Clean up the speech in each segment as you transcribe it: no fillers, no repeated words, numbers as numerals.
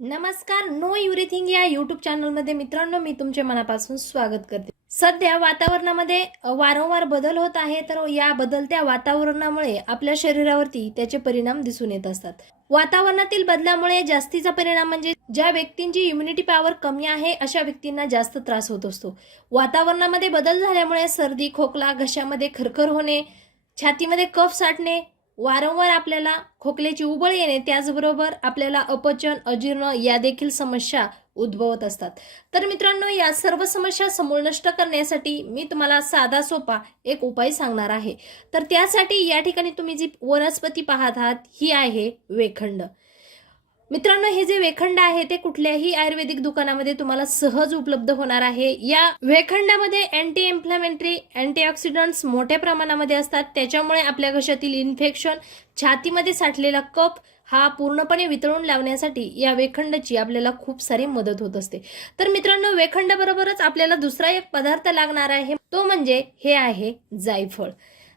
नमस्कार. Know everything या YouTube चॅनलमध्ये मित्रांनो मी तुमचे मनापासून स्वागत करते. सध्या वातावरणामध्ये वारंवार बदल होत आहे, तर या बदलत्या वातावरणामुळे आपल्या शरीरावरती त्याचे परिणाम दिसून येत असतात. वातावरणातील बदलामुळे जास्तीचा परिणाम म्हणजे ज्या व्यक्तींची इम्युनिटी पॉवर कमी आहे अशा व्यक्तींना जास्त त्रास होत असतो. वातावरणामध्ये बदल झाल्यामुळे सर्दी, खोकला, घशामध्ये खरखर होणे, छातीमध्ये कफ साठणे, वारंवार आपल्याला खोकल्याची उबळ येणे, त्याचबरोबर आपल्याला अपचन, अजीर्ण या देखील समस्या उद्भवत असतात. तर मित्रांनो, या सर्व समस्या समूळ नष्ट करण्यासाठी मी तुम्हाला साधा सोपा एक उपाय सांगणार आहे. तर त्यासाठी या ठिकाणी तुम्ही जी वनस्पती पाहत आहात ही आहे वेखंड. मित्रांनो, हे जे वेखंड आहे ते कुठल्याही आयुर्वेदिक दुकानामध्ये तुम्हाला सहज उपलब्ध होणार आहे. या वेखंडामध्ये अँटी इन्फ्लेमेटरी, अँटीऑक्सिडंट्स मोठ्या प्रमाणामध्ये असतात. त्याच्यामुळे आपल्या घशातील इन्फेक्शन, छातीमध्ये साठलेला कफ हा पूर्णपणे वितळून लावण्यासाठी या वेखंडची आपल्याला खूप सारी मदत होत असते. तर मित्रांनो, वेखंड बरोबरच आपल्याला दुसरा एक पदार्थ लागणार आहे, तो म्हणजे हे आहे जायफळ.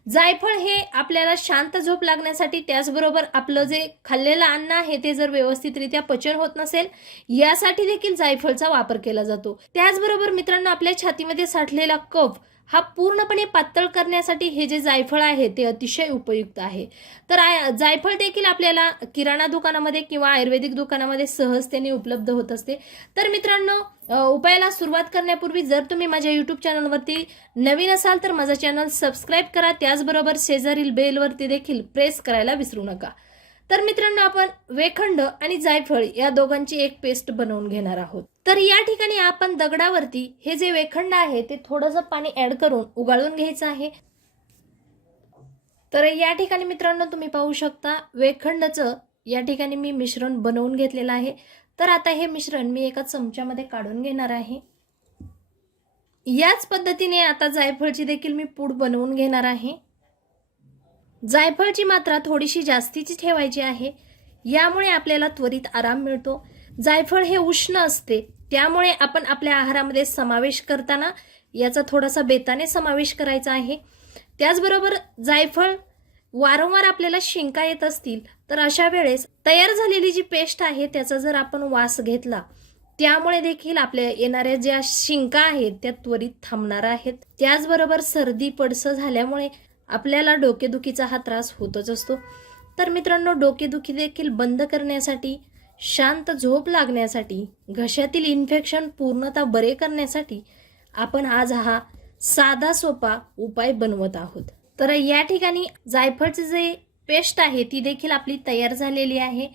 जायफळ हे आपल्याला शांत झोप लागण्यासाठी, त्याचबरोबर आपलं जे खाल्लेलं अन्न आहे ते जर व्यवस्थितरित्या पचन होत नसेल यासाठी देखील जायफळचा वापर केला जातो. त्याचबरोबर मित्रांनो, आपल्या छातीमध्ये साठलेला कफ हा पूर्णपणे पातळ करण्यासाठी हे जे जायफळ आहे ते अतिशय उपयुक्त आहे. तर जायफळ देखील आपल्याला किराणा दुकानामध्ये किंवा आयुर्वेदिक दुकानामध्ये सहजतेने उपलब्ध होत असते. तर मित्रांनो, उपायाला सुरुवात करण्यापूर्वी जर तुम्ही माझ्या यूट्यूब चॅनलवरती नवीन असाल तर माझा चॅनल सबस्क्राईब करा. त्याचबरोबर शेजारील बेलवरती देखील प्रेस करायला विसरू नका. तर मित्रांनो, आपण वेखंड आणि जायफळ या दोघांची एक पेस्ट बनवून घेणार आहोत. तर या ठिकाणी आपण दगडावरती हे जे वेखंड आहे ते थोडंसं पाणी ऍड करून उगाळून घ्यायचं आहे. तर या ठिकाणी मित्रांनो तुम्ही पाहू शकता वेखंडचं या ठिकाणी मी मिश्रण बनवून घेतलेलं आहे. तर आता हे मिश्रण मी एका चमच्यामध्ये काढून घेणार आहे. याच पद्धतीने आता जायफळची देखील मी पूड बनवून घेणार आहे. जायफळची मात्रा थोडीशी जास्तीची ठेवायची आहे, यामुळे आपल्याला त्वरित आराम मिळतो. जायफळ हे उष्ण असते, त्यामुळे आपण आपल्या आहारामध्ये समावेश करताना याचा थोडासा बेताने समावेश करायचा आहे. त्याचबरोबर जायफळ वारंवार आपल्याला शिंका येत असतील तर अशा वेळेस तयार झालेली जी पेस्ट आहे त्याचा जर आपण वास घेतला, त्यामुळे देखील आपल्या येणाऱ्या ज्या शिंका आहेत त्या त्वरित थांबणार आहेत. त्याचबरोबर सर्दी पडसं झाल्यामुळे आपल्याला डोकेदुखीचा हा त्रास होतच असतो. तर मित्रांनो, डोकेदुखी देखील बंद करण्यासाठी, शांत झोप लागण्यासाठी, घशातील इन्फेक्शन पूर्णतः बरे करण्यासाठी आपण आज हा साधा सोपा उपाय बनवत आहोत. तर या ठिकाणी जायफळचे जे पेस्ट आहे ती देखील आपली तयार झालेली आहे.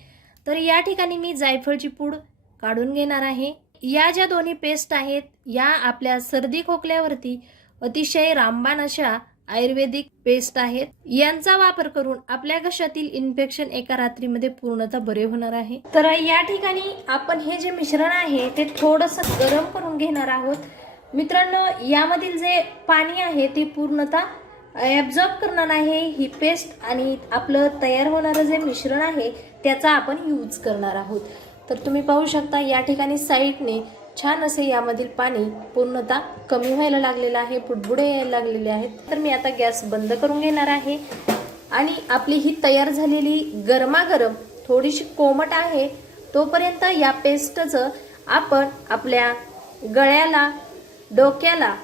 तर या ठिकाणी मी जायफळची पूड काढून घेणार आहे. या ज्या दोन्ही पेस्ट आहेत या आपल्या सर्दी खोकल्यावरती अतिशय रामबाण अशा आयुर्वेदिक पेस्ट आहेत. यांचा वापर करून आपल्या घशातील इन्फेक्शन एका रात्रीमध्ये पूर्णतः बरे होणार आहे. तर या ठिकाणी आपण हे जे मिश्रण आहे ते थोडंसं गरम करून घेणार आहोत. मित्रांनो, यामधील जे पाणी आहे ते पूर्णतः ॲब्झॉर्ब करणार आहे ही पेस्ट, आणि आपलं तयार होणारं जे मिश्रण आहे त्याचा आपण यूज करणार आहोत. तर तुम्ही पाहू शकता या ठिकाणी साईडने छान असे यामधील पाणी पूर्णतः कमी व्हायला लागलेलं आहे, बुडबुडे यायला लागलेले आहेत. तर मी आता गॅस बंद करून घेणार आहे आणि आपली ही तयार झालेली गरमागरम थोडीशी कोमट आहे तोपर्यंत या पेस्टचं आपण आपल्या गळ्याला, डोक्याला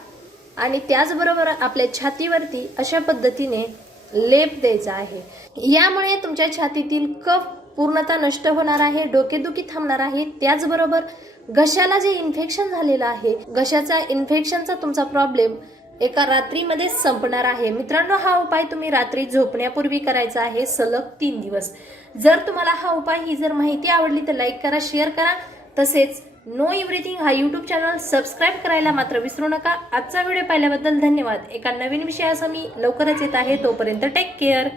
आणि त्याचबरोबर आपल्या छातीवरती अशा पद्धतीने लेप द्यायचा आहे. यामुळे तुमच्या छातीतील कफ पूर्णतः नष्ट होणार आहे, डोकेदुखी थांबणार आहे. त्याचबरोबर घशाला जे इन्फेक्शन झालेलं आहे, घशाचा इन्फेक्शनचा तुमचा प्रॉब्लेम एका रात्रीमध्ये संपणार आहे. मित्रांनो, हा उपाय तुम्ही रात्री झोपण्यापूर्वी करायचा आहे सलग 3 दिवस. जर तुम्हाला हा उपाय, ही जर माहिती आवडली तर लाईक करा, शेअर करा. तसेच नो एव्हरीथिंग हा यूट्यूब चॅनल सबस्क्राईब करायला मात्र विसरू नका. आजचा व्हिडिओ पाहिल्याबद्दल धन्यवाद. एका नवीन विषयासह मी लवकरच येत आहे. तोपर्यंत टेक केअर.